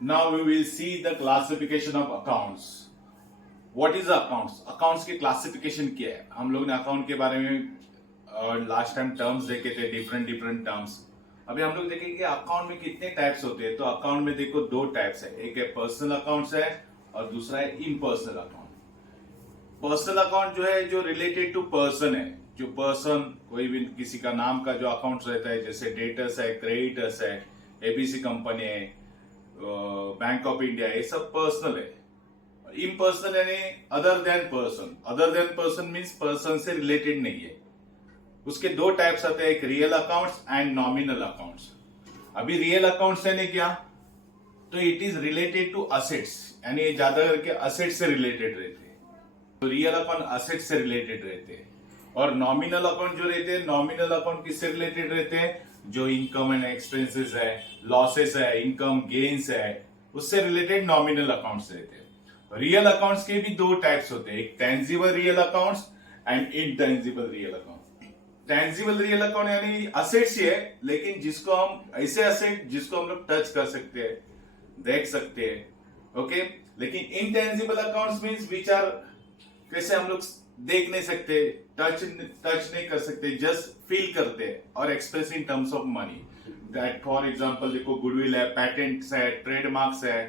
Now we will see the classification of accounts. What is accounts? Accounts के classification क्या है? हम लोग ने अकाउंट के बारे में लास्ट टाइम टर्म्स देखे थे, डिफरेंट डिफरेंट टर्म्स. अभी हम लोग देखेंगे अकाउंट में कितने टाइप्स होते हैं. तो अकाउंट में देखो दो टाइप्स है, एक है पर्सनल अकाउंट्स है और दूसरा है इम्पर्सनल अकाउंट. पर्सनल अकाउंट जो है जो रिलेटेड टू पर्सन है, जो पर्सन कोई भी किसी का नाम का जो अकाउंट रहता है, जैसे डेटर्स है, क्रेडिटर्स है, एबीसी कंपनी है, बैंक ऑफ इंडिया, ये सब पर्सनल है. इम्पर्सनल यानी other than person. Other than person means person से रिलेटेड नहीं है. उसके दो टाइप्स आते हैं, एक real accounts and nominal accounts. अभी रियल अकाउंट्स यानी क्या, तो it is related to assets, यानी ज्यादा करके असेट से रिलेटेड रहते हैं. तो रियल अकाउंट असेट से रिलेटेड रहते हैं. और नॉमिनल अकाउंट जो रहते हैं, नॉमिनल अकाउंट किससे रिलेटेड रहते हैं, जो इनकम एंड एक्सपेंसेस है, लॉसेस है, इनकम गेन्स है, उससे रिलेटेड नॉमिनल अकाउंट्स रहते हैं. रियल अकाउंट्स के भी दो टाइप्स होते हैं, एक tangible real accounts and intangible real account. Tangible real account यानी असेट्स ही है, लेकिन जिसको हम ऐसे असेट जिसको हम लोग टच कर सकते हैं, देख सकते हैं. ओके. लेकिन intangible accounts means which are, कैसे हम लोग देख नहीं सकते, टच नहीं कर सकते, जस्ट फील करते हैं और express in terms of money. That for example देखो गुडविल है, पैटेंट्स है, ट्रेडमार्क्स है,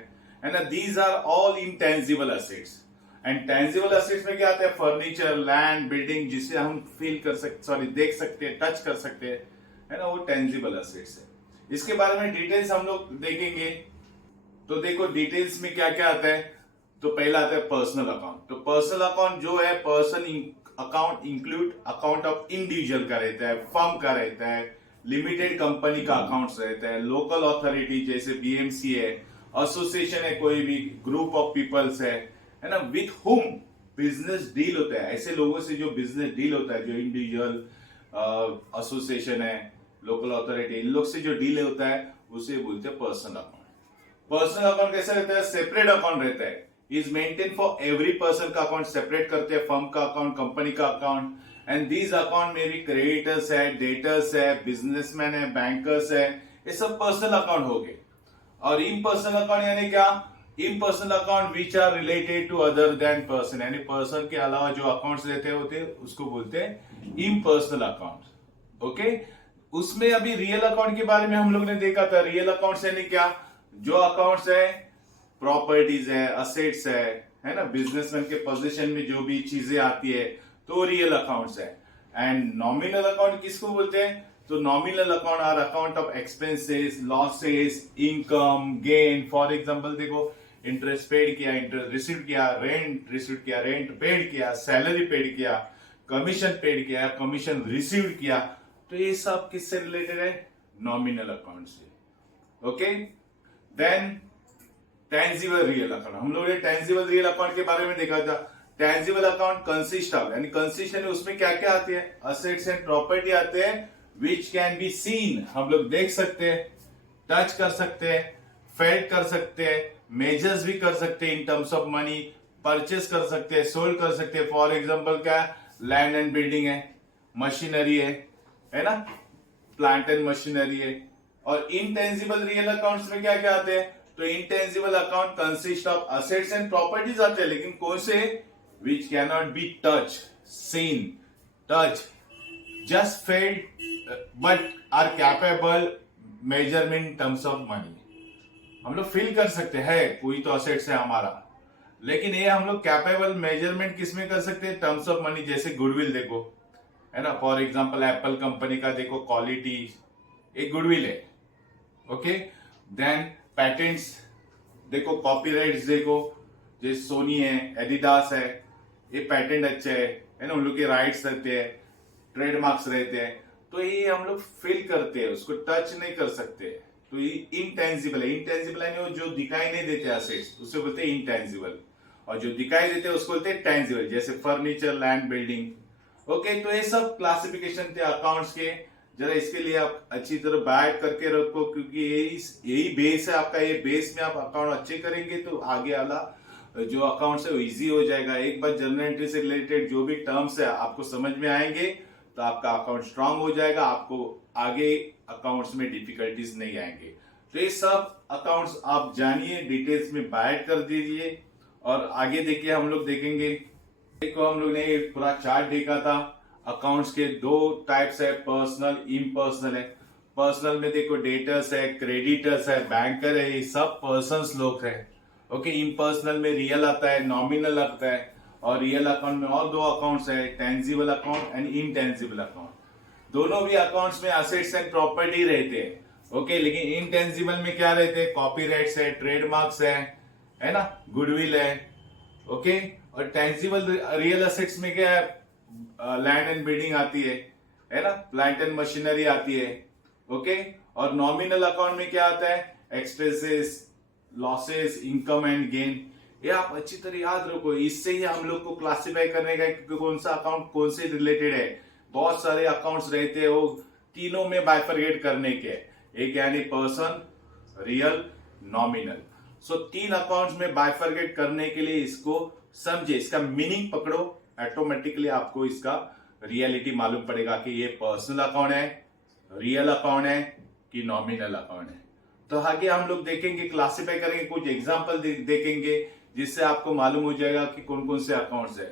and these are all intangible assets. And tangible assets में क्या आता है, फर्नीचर, लैंड, बिल्डिंग, जिसे हम फील कर सकते, सॉरी देख सकते हैं, टच कर सकते हैं, है ना, वो टेंजिबल असेट्स है. इसके बारे में डिटेल्स हम लोग देखेंगे. तो देखो डिटेल्स में क्या क्या आता है. तो पहला आता है पर्सनल अकाउंट. तो पर्सनल अकाउंट जो है, person account include account of individual का रहता है, फर्म का रहता है, लिमिटेड कंपनी का अकाउंट रहता है, लोकल अथॉरिटी जैसे बीएमसी है, एसोसिएशन है, कोई भी ग्रुप ऑफ पीपल्स है ना, विथ हुम बिजनेस डील होता है. ऐसे लोगों से जो बिजनेस डील होता है, जो इंडिविजुअल, एसोसिएशन है, लोकल अथॉरिटी, इन लोग से जो डील होता है उसे बोलते हैं पर्सनल अकाउंट. पर्सनल अकाउंट कैसा रहता है, सेपरेट अकाउंट रहता है, is maintain for every person का अकाउंट सेपरेट करते हैं, फर्म का अकाउंट, कंपनी का अकाउंट. एंड दीज अकाउंट में भी क्रेडिटर्स है, डेटर्स है, बिजनेसमैन है, बैंकर्स है, ये सब पर्सनल अकाउंट हो गए. और इम्पर्सनल अकाउंट यानी क्या, impersonal account which are related to other than person, यानी पर्सन के अलावा जो अकाउंट्स रहते होते हैं उसको बोलते हैं इम्पर्सनल अकाउंट. ओके. उसमें अभी रियल अकाउंट के बारे में हम लोग ने देखा था. रियल अकाउंट्स यानी क्या, जो अकाउंट्स है, प्रॉपर्टीज है, असेट्स है ना, बिजनेसमैन के पोजीशन में जो भी चीजें आती है, तो रियल अकाउंट्स है. एंड नॉमिनल अकाउंट किसको बोलते हैं, तो nominal account are account of expenses, losses, income, gain. For example देखो, इंटरेस्ट पेड किया, इंटरेस्ट रिसीव किया, रेंट रिसीव किया, रेंट पेड किया, सैलरी पेड किया, कमीशन पेड किया, कमीशन रिसीव किया, तो ये सब किससे रिलेटेड है, नॉमिनल अकाउंट से. Okay. Then tangible real account, हम लोगों ने टेंजिबल रियल अकाउंट के बारे में देखा था. टेंजिबल अकाउंट कंसिस्ट ऑफ, यानी कंसिस्ट यानी उसमें क्या क्या आती है, असेट्स एंड प्रॉपर्टी आते हैं, विच कैन बी सीन, हम लोग देख सकते हैं, टच कर सकते हैं, फेल्ट कर सकते हैं, मेजर्स भी कर सकते हैं इन टर्म्स ऑफ मनी, परचेस कर सकते हैं, सोल्ड कर सकते हैं. फॉर एग्जांपल क्या, लैंड एंड बिल्डिंग है, मशीनरी है ना, प्लांट एंड मशीनरी है. और इनटेंजिबल रियल अकाउंट्स में क्या क्या आते हैं, तो intangible account consist of assets and properties आते हैं, लेकिन कौन से, which can not be touch, seen, touch, just felt but are capable measurement in terms of money. हम लोग फील कर सकते हैं कोई तो असेट्स है हमारा, लेकिन ये हम लोग कैपेबल मेजरमेंट किसमें कर सकते हैं, टर्म्स ऑफ मनी. जैसे गुडविल देखो, है ना, फॉर एग्जांपल एप्पल कंपनी का देखो, क्वालिटी एक गुडविल है. ओके. देन पैटेंट्स देखो, कॉपीराइट्स देखो, जैसे सोनी है, एडिडास है, ये पैटेंट अच्छे है ना, उन लोग के राइट्स रहते हैं, ट्रेडमार्क्स रहते हैं, तो ये हम लोग फील करते हैं, उसको टच नहीं कर सकते. तो ये इनटेंजिबल है. इनटेंजिबल है वो जो दिखाई नहीं देते असेट्स, उससे बोलते हैं इनटेंजिबल, और जो दिखाई देते हैं उसको बोलते हैं टेंजिबल, जैसे फर्नीचर, लैंड, बिल्डिंग. ओके. तो ये सब क्लासिफिकेशन थे अकाउंट्स के. जरा इसके लिए आप अच्छी तरह बैक करके रखो, क्योंकि यही बेस है आपका. ये बेस में आप अकाउंट अच्छे करेंगे तो आगे वाला जो अकाउंट है वो इजी हो जाएगा. एक बार जर्नल एंट्री से रिलेटेड जो भी टर्म्स है आपको समझ में आएंगे तो आपका अकाउंट स्ट्रांग हो जाएगा, आपको आगे अकाउंट्स में डिफिकल्टीज नहीं आएंगे. तो ये सब अकाउंट्स आप जानिए, डिटेल्स में बाइट कर दीजिए। और आगे देखिए हम लोग देखेंगे, देखो हम लोग ने एक पूरा चार्ट देखा था। अकाउंट्स के दो टाइप्स है, पर्सनल इम्पर्सनल है। पर्सनल में देखो डेटर्स है, क्रेडिटर्स है, बैंकर है, ये सब पर्सन्स लोग हैं। ओके, इम्पर्सनल में रियल आता है, नॉमिनल आता है। और रियल अकाउंट में और दो अकाउंट्स है, tangible account and intangible account. दोनों भी अकाउंट्स में असेट्स एंड प्रॉपर्टी रहते हैं। ओके, लेकिन इनटेंजिबल में क्या रहते हैं, कॉपीराइट्स है, ट्रेडमार्क्स है ना, गुडविल है। ओके, और टेंजिबल रियल असेट्स में क्या है, लैंड एंड बिल्डिंग आती है ना, प्लांट एंड मशीनरी आती है। ओके, और नॉमिनल अकाउंट में क्या आता है, expenses, losses, income and gain. ये आप अच्छी तरह याद रखो, इससे ही हम लोग को क्लासिफाई करने का कि कौन सा अकाउंट कौन से रिलेटेड है। बहुत सारे अकाउंट्स रहते हैं, वो तीनों में बाइफरगेट करने के, एक यानी पर्सन, रियल, नॉमिनल। सो तीन अकाउंट्स में बाइफरगेट करने के लिए इसको समझे, इसका मीनिंग पकड़ो, ऑटोमेटिकली आपको इसका रियलिटी मालूम पड़ेगा कि ये पर्सनल अकाउंट है, रियल अकाउंट है कि नॉमिनल अकाउंट है। तो आगे हम लोग देखेंगे, क्लासिफाई करेंगे, कुछ एग्जांपल देखेंगे जिससे आपको मालूम हो जाएगा कि कौन कौन से अकाउंट्स है।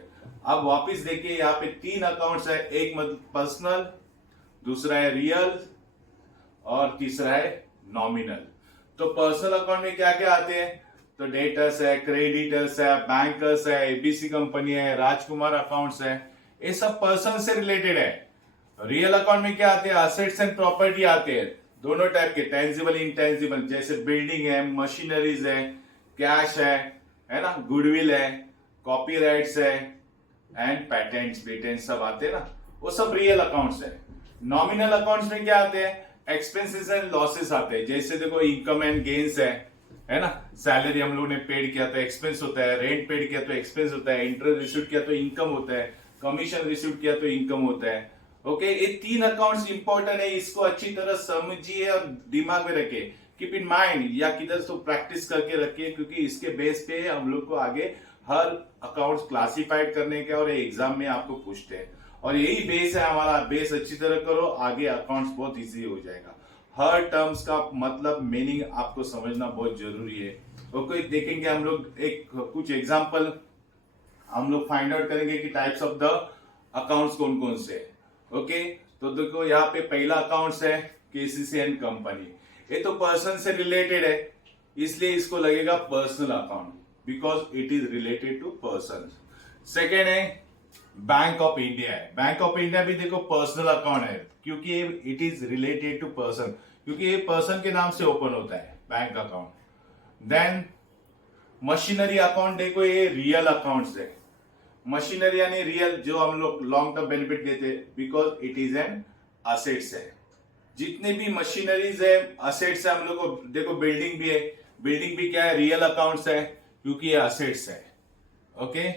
अब वापस देखिए, यहाँ पे तीन अकाउंट्स है, एक पर्सनल, दूसरा है रियल और तीसरा है नॉमिनल। तो पर्सनल अकाउंट में क्या क्या आते हैं, तो डेटर्स है, क्रेडिटर्स है, बैंकर्स है, एबीसी कंपनी है, राजकुमार अकाउंट्स है, ये सब पर्सन से रिलेटेड है। रियल अकाउंट में क्या आते हैं, असेट्स एंड प्रॉपर्टी आते हैं, दोनों टाइप के, टेंजिबल इंटेंजिबल, जैसे बिल्डिंग है, मशीनरीज है, कैश है ना, गुडविल है, कॉपीराइट्स है एंड पेटेंट्स सब आते हैं ना, वो सब रियल अकाउंट्स है। नॉमिनल अकाउंट्स में क्या आते हैं, एक्सपेंसेस एंड लॉसेस आते हैं, जैसे देखो इनकम एंड गेन्स है ना, सैलरी हम लोग ने पेड किया तो एक्सपेंस होता है, रेंट पेड किया तो एक्सपेंस होता है, इंटरेस्ट रिसीव किया तो इनकम होता है, कमीशन रिसीव किया तो इनकम होता है। ओके, ये तीन अकाउंट्स इंपॉर्टेंट है, इसको अच्छी तरह समझिए और दिमाग में रखिए, कीप इन माइंड, या किधर तो प्रैक्टिस करके रखिए, क्योंकि इसके बेस पे हम लोग को आगे हर अकाउंट्स क्लासिफाइड करने के और एग्जाम में आपको पूछते हैं। और यही बेस है हमारा, बेस अच्छी तरह करो, आगे अकाउंट्स बहुत इजी हो जाएगा। हर टर्म्स का मतलब मीनिंग आपको समझना बहुत जरूरी है। ओके, देखेंगे हम लोग एक कुछ एग्जांपल हम लोग फाइंड आउट करेंगे कि टाइप्स ऑफ द अकाउंट्स कौन कौन से। ओके, तो देखो यहाँ पे पहला अकाउंट्स है केसीसी एंड कंपनी, ये तो पर्सन से रिलेटेड है, इसलिए इसको लगेगा personal account, because it is related to person. Second है बैंक ऑफ इंडिया है, बैंक ऑफ इंडिया भी देखो पर्सनल अकाउंट है, क्योंकि it is related to person, क्योंकि ये पर्सन के नाम से ओपन होता है bank account. Then machinery account, देखो ये रियल अकाउंट्स है, मशीनरी यानी रियल, जो हम लोग लॉन्ग टर्म बेनिफिट देते हैं, because it is an assets है। जितने भी मशीनरीज है, असेट्स है, हम लोग को देखो बिल्डिंग भी है, बिल्डिंग भी क्या है, रियल अकाउंट्स है, क्योंकि ये असेट्स है। ओके,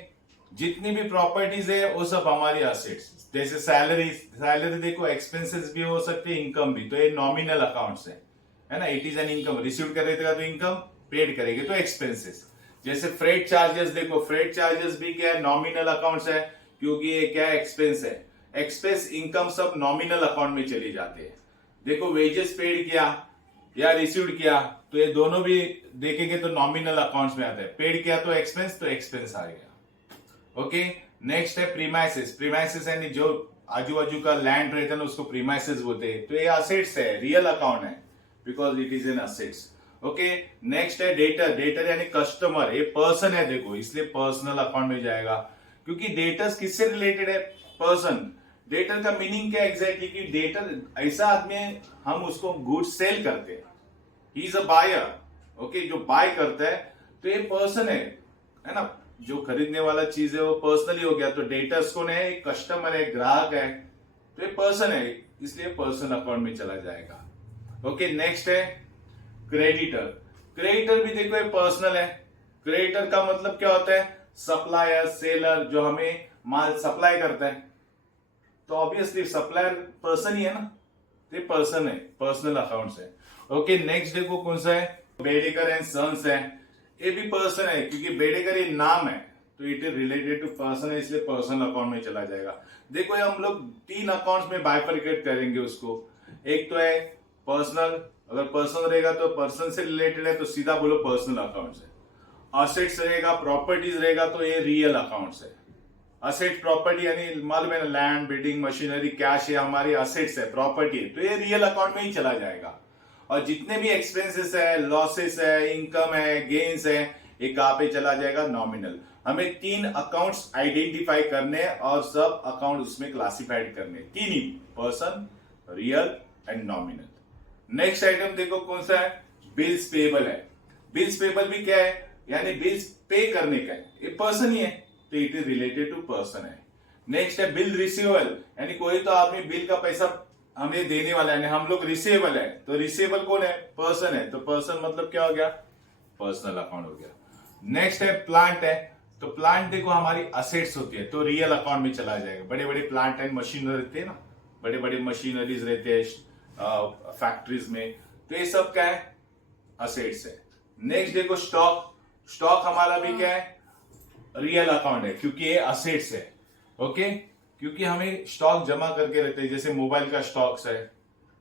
जितनी भी प्रॉपर्टीज है वो सब हमारी असेट्स, जैसे सैलरी देखो एक्सपेंसेस भी हो सकते हैं, इनकम भी, तो ये नॉमिनल अकाउंट्स है ना, it is an income, receive कर रहे तो इनकम, पेड करेंगे तो एक्सपेंसेस। जैसे फ्रेट चार्जेस, देखो फ्रेट चार्जेस भी क्या है, नॉमिनल अकाउंट्स है, क्योंकि ये क्या है, एक्सपेंस है। एक्सपेंस, इनकम सब नॉमिनल अकाउंट में चली जाती है। देखो वेजेस पेड किया या रिसीव्ड किया, तो ये दोनों भी देखेंगे तो नॉमिनल अकाउंट्स में आता है, पेड किया तो एक्सपेंस आ गया। ओके, नेक्स्ट है प्रीमाइसेस, प्रीमाइसेस यानी जो आजू बाजू का लैंड रहता है ना, उसको प्रीमाइसेस बोलते हैं, तो ये असेट्स है, रियल अकाउंट है, because it is an assets. Okay, next है डेटर, डेटर यानी कस्टमर, ये पर्सन है देखो, इसलिए पर्सनल अकाउंट में जाएगा, क्योंकि डेटर्स किससे रिलेटेड है, पर्सन। डेटर का मीनिंग क्या एग्जैक्टली, कि डेटर ऐसा आदमी है, हम उसको गुड्स सेल करते हैं, he is a buyer. Okay, जो बाय करता है तो ये पर्सन है ना, जो खरीदने वाला चीज है वो पर्सनली हो गया, तो डेटर्स कौन है, एक कस्टमर है, ग्राहक है, तो ये पर्सन है, इसलिए पर्सन अकाउंट में चला जाएगा। ओके, नेक्स्ट है क्रेडिटर, क्रेडिटर भी देखो ये पर्सनल है। क्रेडिटर का मतलब क्या होता है, सप्लायर, सेलर, जो हमें माल सप्लाई करता है, तो ऑब्वियसली सप्लायर पर्सन ही है ना, ये पर्सन है, पर्सनल अकाउंट्स है। ओके, नेक्स्ट देखो कौन सा है, बेडेकर एंड सन्स है, ये भी पर्सन है, क्योंकि बेडेकर ये नाम है, तो it is related to person है, इसलिए पर्सनल अकाउंट में चला जाएगा। देखो ये हम लोग तीन अकाउंट्स में बाइफरकेट करेंगे उसको, एक तो है पर्सनल, अगर पर्सन रहेगा तो पर्सन से रिलेटेड है तो सीधा बोलो पर्सनल अकाउंट्स है। असेट्स रहेगा, प्रॉपर्टीज रहेगा तो ये रियल अकाउंट्स है। असेट प्रॉपर्टी यानी मालूम है ना, लैंड, बिल्डिंग, मशीनरी, कैश, ये हमारी असेट्स है, प्रॉपर्टी है, तो ये रियल अकाउंट में ही चला जाएगा। और जितने भी एक्सपेंसेस है, लॉसेस है, इनकम है, गेन्स है, ये कहां पे चला जाएगा? नॉमिनल। हमें 3 अकाउंट्स आइडेंटिफाई करने और सब अकाउंट उसमें क्लासिफाइड करने, 3 ही, person, real and nominal. Next item देखो कौन सा है? बिल्स पेबल है। बिल्स पेबल भी क्या है? यानी बिल्स पे करने का है, ये पर्सन ही है, तो it is related to person है। नेक्स्ट है बिल रिसीवेबल, यानी कोई तो आदमी बिल का पैसा हमें देने वाला है, हम लोग रिसीवेबल है, तो रिसीवेबल कौन है? पर्सन है, तो पर्सन मतलब क्या हो गया? पर्सनल अकाउंट हो गया। नेक्स्ट है प्लांट है, तो प्लांट देखो हमारी असेट्स होती है, तो रियल अकाउंट में चला जाएगा। बड़े बड़े प्लांट एंड मशीनरी रहते हैं ना, बड़े बड़े मशीनरीज रहते हैं फैक्ट्रीज में, तो ये सब क्या है? असेट्स है। नेक्स्ट देखो स्टॉक, स्टॉक हमारा भी क्या है? रियल अकाउंट है, क्योंकि ये असेट्स है। ओके, क्योंकि हमें स्टॉक जमा करके रखते हैं, जैसे मोबाइल का स्टॉक्स है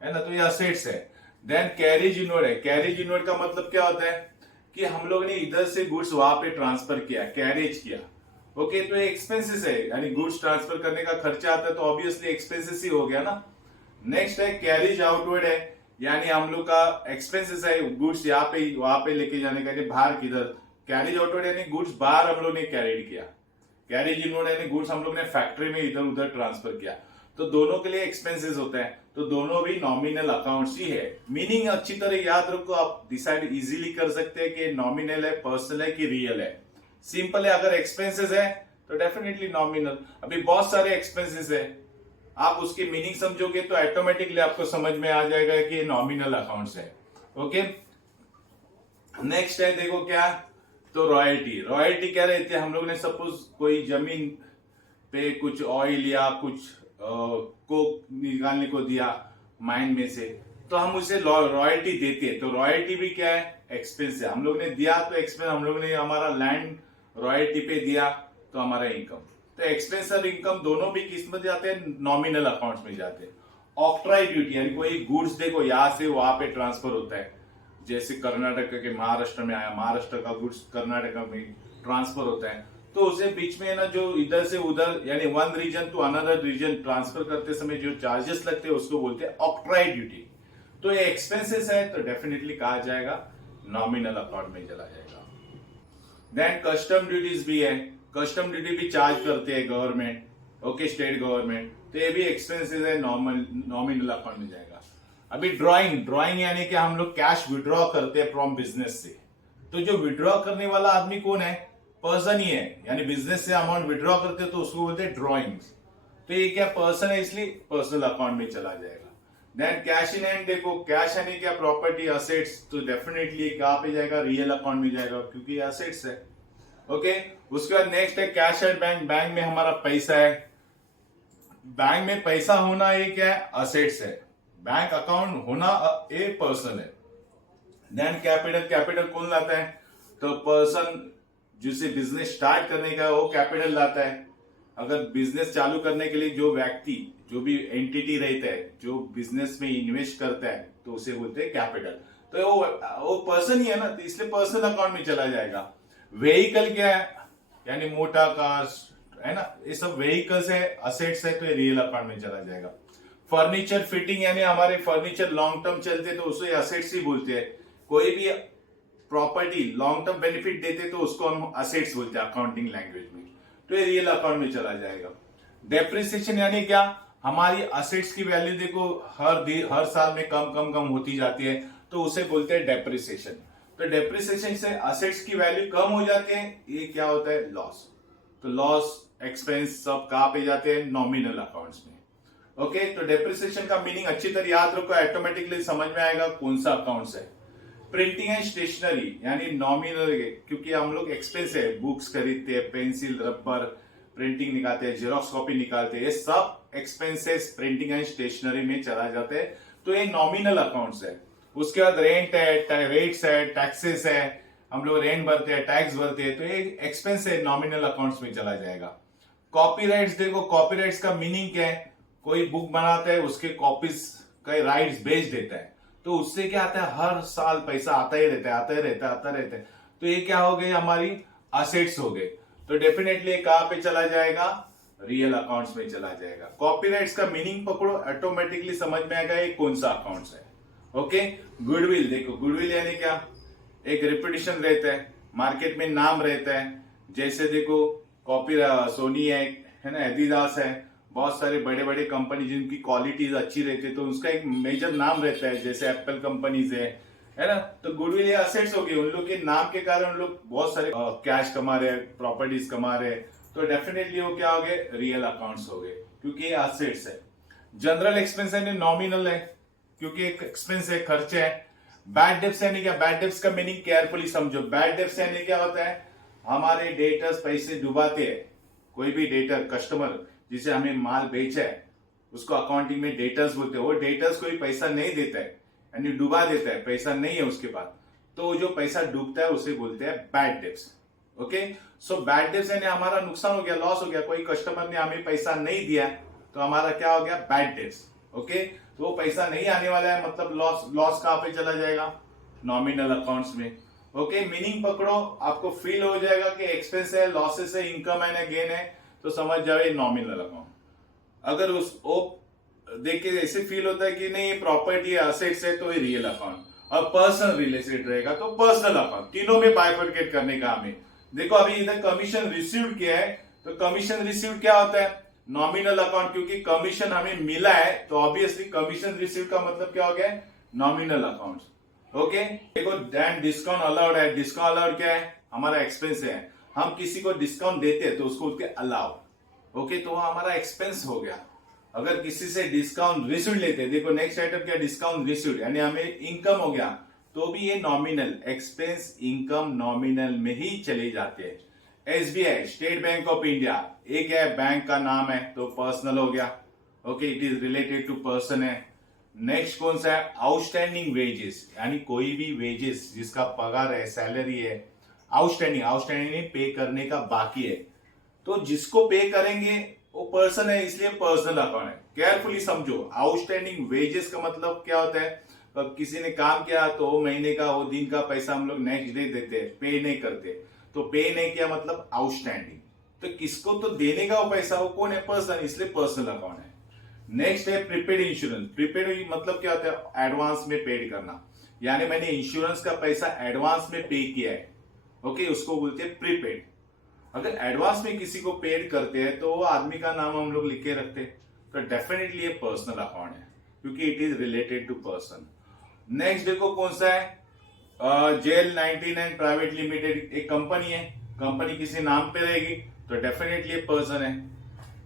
ना, तो ये असेट्स है। देन कैरेज इनवर्ड है। कैरेज इनवर्ड का मतलब क्या होता है? कि हम लोग ने इधर से गुड्स वहां पे ट्रांसफर किया, कैरेज किया। ओके, तो ये एक्सपेंसेस है, यानी गुड्स ट्रांसफर करने का खर्चा आता है, तो ऑब्वियसली एक्सपेंसेस ही हो गया ना। नेक्स्ट है कैरेज आउटवर्ड है, यानी हम लोग का एक्सपेंसेस है, गुड्स यहाँ पे वहां पे लेके जाने का, बाहर किधर। कैरेज आउटवर्ड यानी गुड्स बाहर हम लोग ने कैरिड किया। कैरेज इनवर्ड यानी गुड्स हम लोग ने फैक्ट्री में इधर उधर ट्रांसफर किया, तो दोनों के लिए एक्सपेंसेस होते हैं, तो दोनों भी नॉमिनल अकाउंट्स ही है। मीनिंग अच्छी तरह याद रखो, आप डिसाइड इजीली कर सकते हैं कि नॉमिनल है, पर्सनल है कि रियल है। सिंपल है, अगर एक्सपेंसेस है तो डेफिनेटली नॉमिनल। अभी बहुत सारे एक्सपेंसेस है, आप उसकी मीनिंग समझोगे तो ऑटोमेटिकली आपको समझ में आ जाएगा कि नॉमिनल अकाउंट्स है। ओके, नेक्स्ट है देखो क्या, तो रॉयल्टी। रॉयल्टी क्या रहती है? हम लोग ने सपोज कोई जमीन पे कुछ ऑयल या कुछ कोक निकालने को दिया माइन में से, तो हम उसे रॉयल्टी देते हैं, तो रॉयल्टी भी क्या है? एक्सपेंस है। हम लोग ने दिया तो एक्सपेंस, हम लोग ने हमारा लैंड रॉयल्टी पे दिया तो हमारा इनकम। तो एक्सपेंस और इनकम दोनों भी किस में जाते हैं? नॉमिनल अकाउंट्स में जाते हैं। ऑक्ट्राई ड्यूटी, यानी कोई गुड्स देखो यहां से वहां पे ट्रांसफर होता है, जैसे कर्नाटक के महाराष्ट्र में आया, महाराष्ट्र का गुड्स कर्नाटक में ट्रांसफर होता है, तो उसे बीच में ना जो इधर से उधर, यानी one region to another region transfer करते समय जो चार्जेस लगते हैं उसको बोलते हैं ऑक्ट्राई ड्यूटी। तो ये एक्सपेंसेस है, तो डेफिनेटली कहा जाएगा नॉमिनल अकाउंट में चला जाएगा। देन कस्टम ड्यूटीज भी है, कस्टम ड्यूटी भी चार्ज करते हैं गवर्नमेंट, ओके, स्टेट गवर्नमेंट, तो ये भी एक्सपेंसेस है, नॉमिनल अकाउंट में जाएगा। अभी ड्रॉइंग, ड्रॉइंग यानी कि हम लोग कैश विड्रॉ करते हैं फ्रॉम बिजनेस से, तो जो विड्रॉ करने वाला आदमी कौन है? पर्सन ही है, यानी बिजनेस से अमाउंट विड्रॉ करते हैं तो उसको बोलते हैं ड्रॉइंग। तो ये क्या पर्सन है, इसलिए पर्सनल अकाउंट में चला जाएगा। देन कैश इन हैंड देखो, कैश यानी क्या? प्रॉपर्टी, असेट्स, तो डेफिनेटली कहां पे जाएगा? रियल अकाउंट में जाएगा, क्योंकि असेट्स है। ओके, उसके बाद नेक्स्ट है कैश एट बैंक। बैंक में हमारा पैसा है, बैंक में पैसा होना ये क्या है? असेट्स है। बैंक अकाउंट होना ए पर्सन है। देन कैपिटल, कैपिटल कौन लाता है? तो पर्सन जिसे बिजनेस स्टार्ट करने का वो कैपिटल लाता है। अगर बिजनेस चालू करने के लिए जो व्यक्ति, जो भी एंटिटी रहता है, जो बिजनेस में इन्वेस्ट करता है, तो उसे बोलते हैं कैपिटल। तो वो पर्सन ही है ना, तो इसलिए पर्सनल अकाउंट में चला जाएगा। व्हीकल क्या है? यानी मोटा कार है ना, ये सब व्हीकल्स है, असेट्स है, तो ये रियल अकाउंट में चला जाएगा। फर्नीचर फिटिंग, यानी हमारे फर्नीचर लॉन्ग टर्म चलते तो उसे असेट्स ही बोलते हैं। कोई भी प्रॉपर्टी लॉन्ग टर्म बेनिफिट देते तो उसको हम असेट्स बोलते हैं अकाउंटिंग लैंग्वेज में, तो ये रियल अकाउंट में चला जाएगा। डेप्रिसिएशन यानी क्या? हमारी असेट्स की वैल्यू देखो हर साल में कम कम कम होती जाती है, तो उसे बोलते हैं डेप्रिसिएशन। तो डेप्रिसिएशन से असेट्स की वैल्यू कम हो जाती है, ये क्या होता है? लॉस। तो लॉस, एक्सपेंस सब कहां पे जाते हैं? नॉमिनल अकाउंट्स में। ओके, तो डेप्रिसिएशन का मीनिंग अच्छी तरह याद रखो, ऑटोमेटिकली समझ में आएगा कौन सा अकाउंट्स है। प्रिंटिंग एंड स्टेशनरी यानी नॉमिनल, क्योंकि हम लोग एक्सपेंस है, बुक्स खरीदते हैं, पेंसिल, रबर, प्रिंटिंग निकालते हैं, जेरोक्स कॉपी निकालते हैं, ये सब एक्सपेंसेस प्रिंटिंग एंड स्टेशनरी में चला जाते हैं, तो ये नॉमिनल अकाउंट्स है। उसके बाद रेंट है, रेट्स है, टैक्सेस है, हम लोग रेंट भरते हैं, टैक्स भरते हैं, तो ये एक्सपेंस है, नॉमिनल अकाउंट्स में चला जाएगा। कॉपीराइट्स देखो, कॉपीराइट्स का मीनिंग क्या है? कोई बुक बनाता है, उसके कॉपीज का राइट्स बेच देता है, तो उससे क्या आता है, हर साल पैसा आता ही रहता है, आता ही रहता है, आता रहता है। तो ये क्या हो गई, हमारी असेट्स हो गए। तो डेफिनेटली कहां पे चला जाएगा, रियल अकाउंट्स में चला जाएगा। कॉपीराइट्स का मीनिंग पकड़ो, ऑटोमेटिकली समझ में आएगा ये कौन सा अकाउंट्स है। ओके, गुडविल देखो, गुडविल यानी क्या, एक रेपुटेशन रहता है, मार्केट में नाम रहता है। जैसे देखो कॉपी सोनी है ना, एडिडास है, बहुत सारे बड़े बड़े कंपनी जिनकी क्वालिटीज अच्छी रहती है, तो उसका एक मेजर नाम रहता है। जैसे एप्पल कंपनीज है ना। तो गुडविल या असेट्स हो गए, उन लोग के नाम के कारण उन लोग बहुत सारे कैश कमा रहे हैं, प्रॉपर्टीज कमा रहे हैं। तो डेफिनेटली वो क्या हो गए, रियल अकाउंट्स हो गए, क्योंकि ये असेट्स है। जनरल एक्सपेंस यानी नॉमिनल है, क्योंकि एक एक्सपेंस है, खर्चे है। बैड डेब्ट्स यानी क्या, बैड डेब्ट्स का मीनिंग केयरफुली समझो। बैड डेब्ट्स यानी क्या होता है, हमारे डेटर्स पैसे डुबाते हैं। कोई भी डेटर, कस्टमर जिसे हमें माल बेचा है, उसको अकाउंटिंग में डेटर्स बोलते हैं। वो डेटर्स कोई पैसा नहीं देता है, यानी डुबा देता है, पैसा नहीं है उसके पास, तो जो पैसा डूबता है उसे बोलते हैं bad debts. Okay, so bad debts यानी हमारा नुकसान हो गया, लॉस हो गया, कोई कस्टमर ने हमें पैसा नहीं दिया, तो हमारा क्या हो गया, बैड डेब्ट्स। ओके, तो वो पैसा नहीं आने वाला है, मतलब लॉस। लॉस कहां पे चला जाएगा, नॉमिनल अकाउंट्स में। ओके, मीनिंग पकड़ो, आपको फील हो जाएगा कि एक्सपेंस है, लॉसेस है, इनकम है ना गेन है, तो समझ जाओ ये नॉमिनल अकाउंट। अगर उसको देख के ऐसे फील होता है कि नहीं ये प्रॉपर्टी है, असेट्स है, तो ये रियल अकाउंट। और पर्सनल रिलेटेड रहेगा तो पर्सनल अकाउंट। तीनों में बाइफरकेट करने का हमें। देखो अभी इधर कमीशन रिसीव्ड किया है, तो कमीशन रिसीव्ड क्या होता है, नॉमिनल अकाउंट, क्योंकि कमीशन हमें मिला है, तो ऑब्वियसली कमीशन रिसीव्ड का मतलब क्या हो गया, नॉमिनल अकाउंट। ओके, देखो दैन डिस्काउंट अलाउड है। डिस्काउंट अलाउड क्या है, हमारा एक्सपेंस है। हम किसी को डिस्काउंट देते हैं तो उसको बोलते हैं अलाउ। ओके, तो वो हमारा एक्सपेंस हो गया। अगर किसी से डिस्काउंट रिसीव्ड लेते हैं, देखो नेक्स्ट आइटम क्या, डिस्काउंट रिसीव्ड यानी हमें इनकम हो गया, तो भी ये नॉमिनल एक्सपेंस, इनकम नॉमिनल में ही चले जाते हैं। SBI, state bank of India, एक है बैंक का नाम है, तो पर्सनल हो गया। Okay, it is related to person है। नेक्स्ट कौन सा है, आउटस्टैंडिंग वेजेस, यानी कोई भी वेजेस जिसका पगार है, सैलरी है, आउटस्टैंडिंग, आउटस्टैंडिंग पे करने का बाकी है, तो जिसको पे करेंगे वो पर्सन है, इसलिए पर्सनल अकाउंट है। केयरफुली समझो, आउटस्टैंडिंग वेजेस का मतलब क्या होता है, अब किसी ने काम किया तो वो महीने का, वो दिन का पैसा हम लोग नेक्स्ट डे देते हैं, पे नहीं करते। तो पे नहीं किया मतलब आउटस्टैंडिंग, तो किसको तो देने का वो पैसा, वो कौन है, पर्सन, इसलिए पर्सनल अकाउंट है। नेक्स्ट है प्रीपेड इंश्योरेंस। प्रीपेड मतलब क्या होता है, एडवांस में पेड करना, यानी मैंने इंश्योरेंस का पैसा एडवांस में पे किया है। ओके, उसको बोलते हैं प्रीपेड। अगर एडवांस में किसी को पेड करते हैं तो वो आदमी का नाम हम लोग लिख के रखते हैं, तो डेफिनेटली ये पर्सनल अकाउंट है, क्योंकि it is related to person. Next देखो कौन सा है, जेल 99 प्राइवेट लिमिटेड, एक कंपनी है, कंपनी किसी नाम पे रहेगी तो डेफिनेटली ये पर्सन है।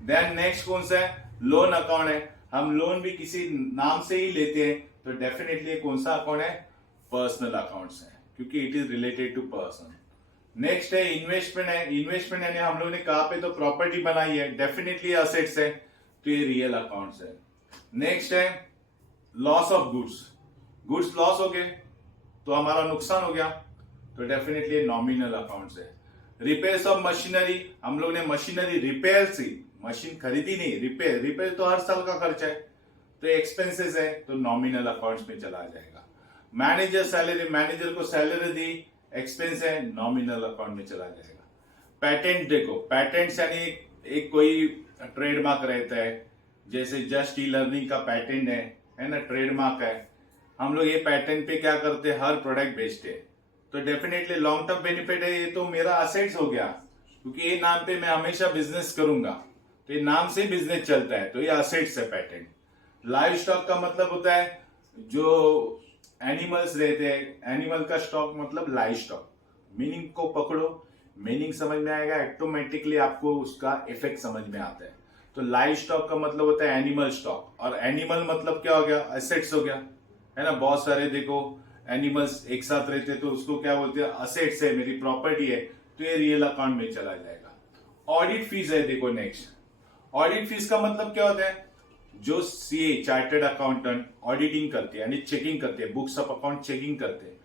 देन नेक्स्ट कौन सा है, लोन अकाउंट है, हम लोन भी किसी नाम से ही लेते हैं, तो डेफिनेटली कौन सा अकाउंट है, पर्सनल अकाउंट्स है, क्योंकि it is related to person. Next है इन्वेस्टमेंट है। इन्वेस्टमेंट यानी हम लोग ने कहा पे तो प्रॉपर्टी बनाई है, डेफिनेटली असेट्स है, तो ये रियल अकाउंट्स है। नेक्स्ट है loss of goods, goods loss हो गए तो हमारा नुकसान हो गया, तो डेफिनेटली नॉमिनल अकाउंट्स है। रिपेयर्स ऑफ मशीनरी, हम लोग ने मशीनरी रिपेयर सी, मशीन खरीदी नहीं, रिपेयर, रिपेयर तो हर साल का खर्चा है, तो एक्सपेंसेस है, तो नॉमिनल अकाउंट्स में चला जाएगा। मैनेजर सैलरी, मैनेजर को सैलरी दी, एक्सपेंस है, नॉमिनल अकाउंट में चला जाएगा। पैटेंट देखो, पैटेंट्स यानी एक कोई ट्रेडमार्क रहता है, जैसे जस्ट ई लर्निंग का पैटेंट है ना, ट्रेडमार्क है। हम लोग ये पैटेंट पे क्या करते हैं, हर प्रोडक्ट बेचते हैं, तो डेफिनेटली लॉन्ग टर्म बेनिफिट है, ये तो मेरा असेट्स हो गया, क्योंकि ये नाम पे मैं हमेशा बिजनेस करूंगा, तो ये नाम से बिजनेस चलता है, तो ये असेट्स है पैटेंट। लाइव स्टॉक का मतलब होता है जो एनिमल्स रहते हैं, एनिमल का स्टॉक मतलब लाइव स्टॉक। मीनिंग को पकड़ो, मीनिंग समझ में आएगा, ऑटोमेटिकली आपको उसका इफेक्ट समझ में आता है। तो लाइव स्टॉक का मतलब होता है एनिमल स्टॉक, और एनिमल मतलब क्या हो गया, एसेट्स हो गया, है ना। बहुत सारे देखो एनिमल्स एक साथ रहते हैं, तो उसको क्या बोलते हैं, असेट्स है, मेरी प्रॉपर्टी है, तो ये रियल अकाउंट में चला जाएगा। ऑडिट फीस है, देखो नेक्स्ट, ऑडिट फीस का मतलब क्या होता है, जो सीए चार्टर्ड अकाउंटेंट ऑडिटिंग करते हैं, यानी चेकिंग करते हैं, बुक्स ऑफ अकाउंट चेकिंग करते हैं,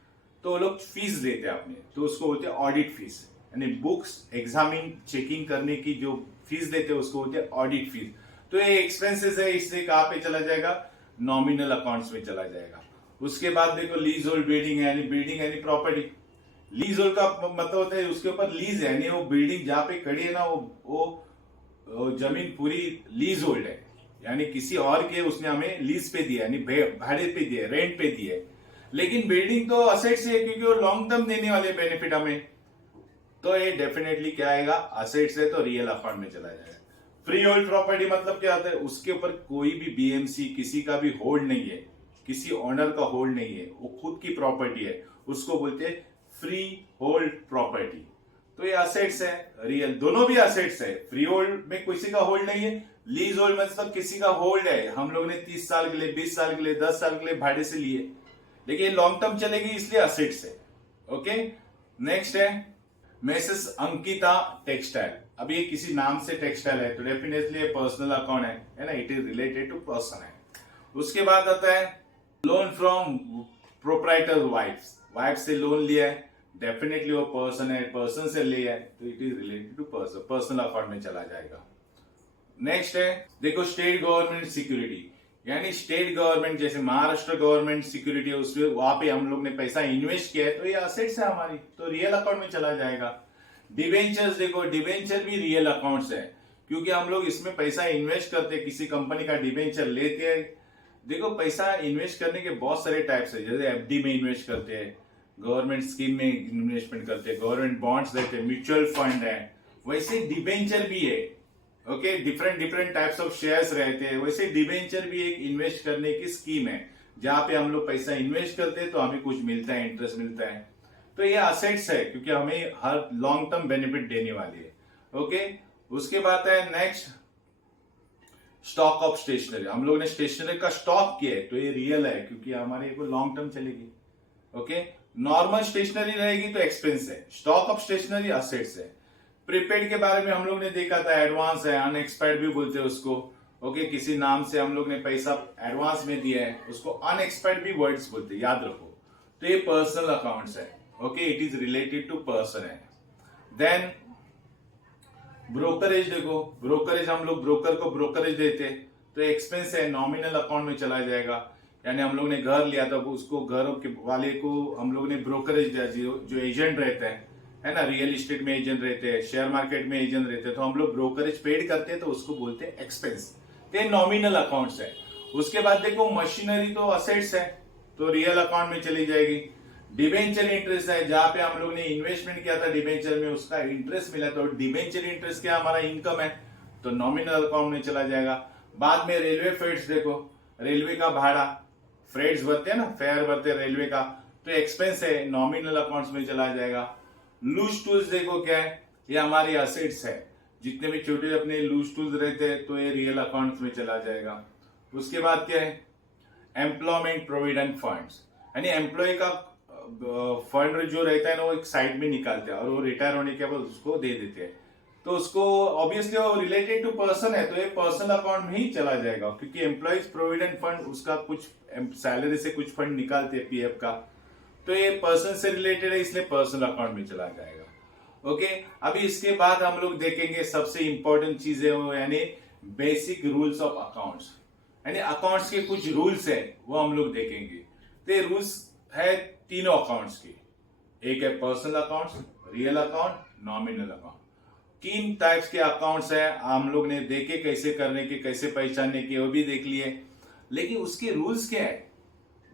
तो वो लोग फीस देते हैं अपने, तो उसको बोलते हैं ऑडिट फीस, यानी बुक्स एग्जामिन चेकिंग करने की जो फीस देते हैं उसको बोलते हैं ऑडिट फीस। तो ये एक्सपेंसेस है, इससे कहां पे चला जाएगा, नॉमिनल अकाउंट्स में चला जाएगा। उसके बाद देखो लीज होल्ड बिल्डिंग है, यानी बिल्डिंग यानी प्रॉपर्टी। लीज होल्ड का मतलब होता है उसके ऊपर लीज है, यानी वो बिल्डिंग जहां पे खड़ी है ना वो जमीन पूरी लीज होल्ड है, यानी किसी और के उसने हमें लीज पे दिया, यानी भाड़े पे दिया, रेंट पे दिया है। लेकिन बिल्डिंग तो असेट्स है क्योंकि वो लॉन्ग टर्म देने वाले बेनिफिट हमें, तो ये डेफिनेटली क्या आएगा, असेट्स है, तो रियल अकाउंट में चला जाएगा। फ्री होल्ड प्रॉपर्टी मतलब क्या होता है, उसके ऊपर कोई भी बीएमसी किसी का भी होल्ड नहीं है, किसी ओनर का होल्ड नहीं है, वो खुद की प्रॉपर्टी है, उसको बोलते हैं फ्री होल्ड प्रॉपर्टी। तो ये असेट्स है, रियल दोनों भी असेट्स है। फ्री होल्ड में किसी का होल्ड नहीं है, लीज होल्ड मतलब किसी का होल्ड है, हम लोग ने 30 साल के लिए, 20 साल के लिए, 10 साल के लिए भाड़े से लिए, लेकिन लॉन्ग टर्म चलेगी इसलिए असेट्स है। ओके, नेक्स्ट है मेसेस अंकिता टेक्सटाइल। अब ये किसी नाम से टेक्सटाइल है तो डेफिनेटली ये पर्सनल अकाउंट है ना, it is related to person है। उसके बाद आता है लोन फ्रॉम प्रोप्राइटर वाइफ से लोन लिया है, डेफिनेटली वो पर्सन है, पर्सन से लिया है तो it is related to person, personal account में चला जाएगा। नेक्स्ट है देखो स्टेट गवर्नमेंट सिक्योरिटी, यानी स्टेट गवर्नमेंट जैसे महाराष्ट्र गवर्नमेंट सिक्योरिटी है, उसमें वहां पे हम लोग ने पैसा इन्वेस्ट किया है तो ये असेट्स है हमारी, तो रियल अकाउंट में चला जाएगा। डिबेंचर्स देखो, डिबेंचर भी रियल अकाउंट्स है क्योंकि हम लोग इसमें पैसा इन्वेस्ट करते हैं, किसी कंपनी का डिबेंचर लेते हैं। देखो पैसा इन्वेस्ट करने के बहुत सारे टाइप्स है, जैसे एफडी में इन्वेस्ट करते हैं, गवर्नमेंट स्कीम में इन्वेस्टमेंट करते हैं, गवर्नमेंट बॉन्ड्स देते हैं, म्यूचुअल फंड है, वैसे डिबेंचर भी है। Okay, different different types of shares रहते हैं, वैसे डिबेंचर भी एक इन्वेस्ट करने की स्कीम है जहां पे हम लोग पैसा इन्वेस्ट करते हैं तो हमें कुछ मिलता है, इंटरेस्ट मिलता है, तो ये असेट्स है क्योंकि हमें हर लॉन्ग टर्म बेनिफिट देने वाली है। ओके, उसके बाद है नेक्स्ट स्टॉक ऑफ स्टेशनरी, हम लोग ने स्टेशनरी का स्टॉक किया है तो ये रियल है क्योंकि हमारे को लॉन्ग टर्म चलेगी। ओके, नॉर्मल स्टेशनरी रहेगी तो एक्सपेंस है, स्टॉक ऑफ स्टेशनरी असेट्स है। प्रीपेड के बारे में हम लोग ने देखा था, एडवांस है, अनएक्सपायर्ड भी बोलते हैं उसको। ओके, किसी नाम से हम लोग ने पैसा एडवांस में दिया है उसको अनएक्सपायर्ड भी वर्ड्स बोलते हैं, याद रखो। तो ये पर्सनल अकाउंट्स है। Okay, it is related to person है। देन ब्रोकरेज देखो, ब्रोकरेज हम लोग ब्रोकर को ब्रोकरेज देते तो एक्सपेंस है, नॉमिनल अकाउंट में चला जाएगा, यानी हम लोग ने घर लिया था उसको, घर के वाले को हम लोग ने ब्रोकरेज दिया, जो एजेंट रहता है ना, रियल एस्टेट में एजेंट रहते हैं, शेयर मार्केट में एजेंट रहते हैं, तो हम लोग ब्रोकरेज पेड करते हैं तो उसको बोलते हैं एक्सपेंस, तो नॉमिनल अकाउंट्स है। उसके बाद देखो मशीनरी तो असेट्स है तो रियल अकाउंट में चली जाएगी। डिबेंचर इंटरेस्ट है, जहां पे हम लोग ने इन्वेस्टमेंट किया था डिबेंचर में, उसका इंटरेस्ट मिला तो डिबेंचर इंटरेस्ट क्या हमारा इनकम है तो नॉमिनल अकाउंट में चला जाएगा। बाद में रेलवे फेयर्स देखो, रेलवे का भाड़ा, फ्रेट्स भरते हैं ना, फेयर भरते हैं रेलवे का, तो एक्सपेंस है, नॉमिनल अकाउंट्स में चला जाएगा। लूज टूल्स देखो क्या है, ये हमारी असेट्स है, जितने भी छोटे अपने लूज टूल्स रहते हैं तो ये रियल अकाउंट्स में चला जाएगा। उसके बाद क्या है, एम्प्लॉयमेंट प्रोविडेंट फंड्स, यानी एम्प्लॉय का फंड जो रहता है ना वो एक साइड में निकालते हैं और वो रिटायर होने के बाद उसको दे देते हैं, तो उसको ऑब्वियसली वो रिलेटेड टू पर्सन है तो ये पर्सनल अकाउंट में ही चला जाएगा क्योंकि एम्प्लॉयज प्रोविडेंट फंड उसका कुछ सैलरी से कुछ फंड निकालते हैं पीएफ का, तो ये पर्सन से रिलेटेड है इसलिए पर्सनल अकाउंट में चला जाएगा। ओके, अभी इसके बाद हम लोग देखेंगे सबसे इंपॉर्टेंट चीज है वो, यानी बेसिक रूल्स ऑफ अकाउंट्स, यानी अकाउंट्स के कुछ रूल्स है वो हम लोग देखेंगे। तो ये रूल्स है तीनों अकाउंट्स की, एक है personal accounts, real account, nominal account. तीन टाइप्स के अकाउंट्स है, हम लोग ने देखे कैसे करने के, कैसे पहचानने के, वो भी देख लिए, लेकिन उसके रूल्स क्या है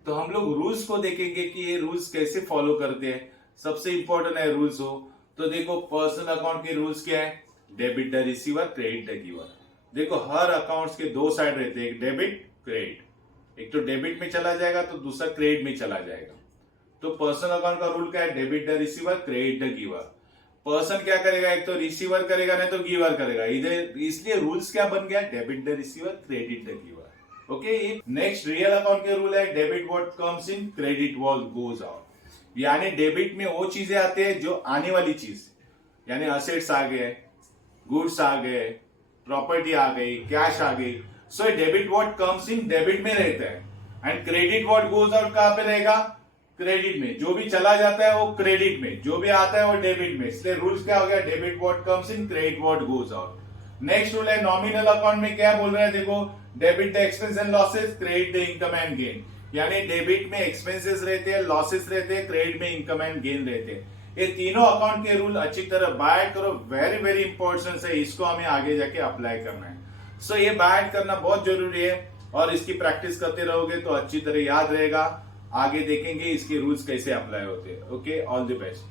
तो हम लोग रूल्स को देखेंगे कि ये रूल्स कैसे फॉलो करते हैं। सबसे इंपॉर्टेंट है रूल्स हो तो देखो पर्सनल अकाउंट के रूल्स क्या है, debit the receiver, credit the giver. देखो हर अकाउंट्स के दो साइड रहते हैं, एक डेबिट क्रेडिट, एक तो डेबिट में चला जाएगा तो दूसरा क्रेडिट में चला जाएगा। तो पर्सनल अकाउंट का रूल क्या है, debit the receiver, credit the giver. Person क्या करेगा, एक तो रिसीवर करेगा नहीं तो गिवर करेगा, इधर इसलिए रूल्स क्या बन गया, debit the receiver, credit the giver. Okay, next real account के रूल है debit what comes in, credit what goes out. यानी डेबिट में वो चीजें आते हैं जो आने वाली चीज, यानी असेट्स आ गए, गुड्स आ गए, प्रॉपर्टी आ गई, कैश आ गई, so debit what comes in debit में रहता है, and credit what goes out कहां पे रहेगा, क्रेडिट में। जो भी चला जाता है वो क्रेडिट में, जो भी आता है वो डेबिट में, इसलिए रूल्स क्या हो गया, debit what comes in, credit what goes out. Next rule है नॉमिनल अकाउंट में क्या बोल रहे हैं, देखो debit the expense and losses, credit the income and gain. यानी डेबिट में एक्सपेंसेस रहते हैं, लॉसेस रहते हैं, क्रेडिट में इनकम एंड गेन रहते हैं। ये तीनों अकाउंट के रूल अच्छी तरह बाय करो, वेरी वेरी इंपॉर्टेंट है, इसको हमें आगे जाके अप्लाई करना है। सो ये बाय करना बहुत जरूरी है और इसकी प्रैक्टिस करते रहोगे तो अच्छी तरह याद रहेगा। आगे देखेंगे इसके रूल्स कैसे अप्लाई होते हैं। Okay, all the best.